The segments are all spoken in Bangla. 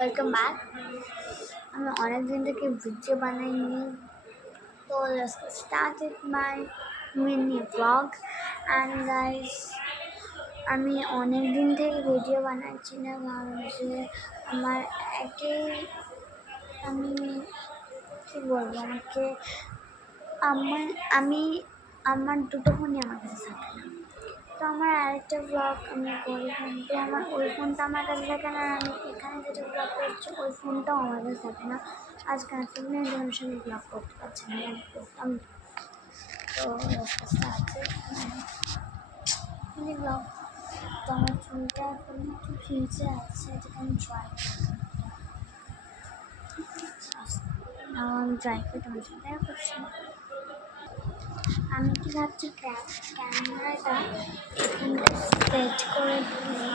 Welcome back. আমি অনেক দিন থেকে ভিডিও বানাইনি, তো let's get started my mini vlog. And guys, আমি অনেক দিন থেকে ভিডিও বানাচ্ছি না, কারণ যে আমার আমি কি বলবো, আমার দুটো ফোনই আমার কাছে থাকে না। তো আমার আরেকটা ব্লগ আমি করি, কিন্তু আমার ওই ফোনটা আমার কাছে থাকে না। আমি এখানে যেটা ব্লগ করছি ওই ফোনটাও আমার কাছে থাকে না। আজকে আসলে জন্য সঙ্গে ব্লগ করতে পারছি না, আমি করতাম। তো আছে ব্লগ। তো আমার ফোনটা এখন একটু ভিজে আছে, এটাকে আমি ট্রাই করতে করছি। আমি কি ভাবছি ক্যামেরাটা এখানটা সেট করে দিলে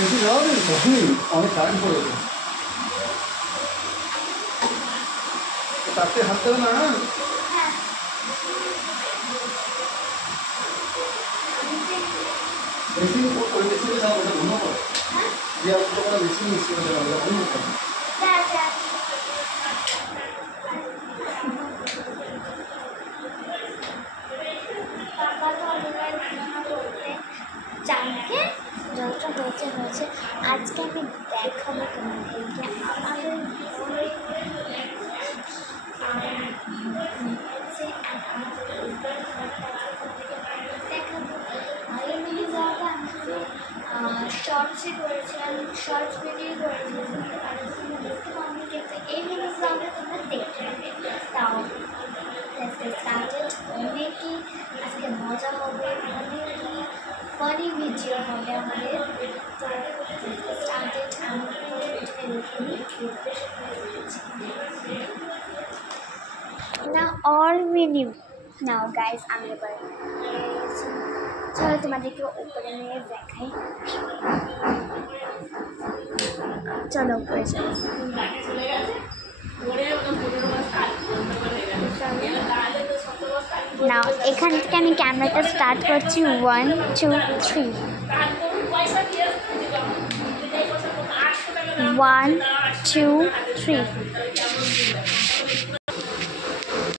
বেশি যাওয়া নেই তখনই অনেক কারেন্ট পড়ে যায়, তাতে হাত দেবে না। বেশি ওই বেশি যাওয়া ওটা বন্ধ করো, যে আপনারা বেশি মিশিয়ে দেওয়া ওটা বন্ধ করো। জানকে যতটা হয়েছে আজকে আমি দেখাবো তোমাদেরকে আমাদের শর্টসে করেছিলাম, শর্টস ভিডিও করেছিলাম, দেখতে কমপ্লিট হয়েছে। এই মিনি ব্লগে তোমরা দেখতে পাবে। তাও অনেকই আজকে মজা হবে, অনেকই ফানি ভিডিও হবে আমাদের। তো started Now all we knew. Now guys, আমি এবার চলো তোমাদেরকে উপরে নিয়ে দেখাই। চলো উপরে চলো। নাও এখান থেকে আমি ক্যামেরাটা স্টার্ট করছি। 1 2 3 1 2 3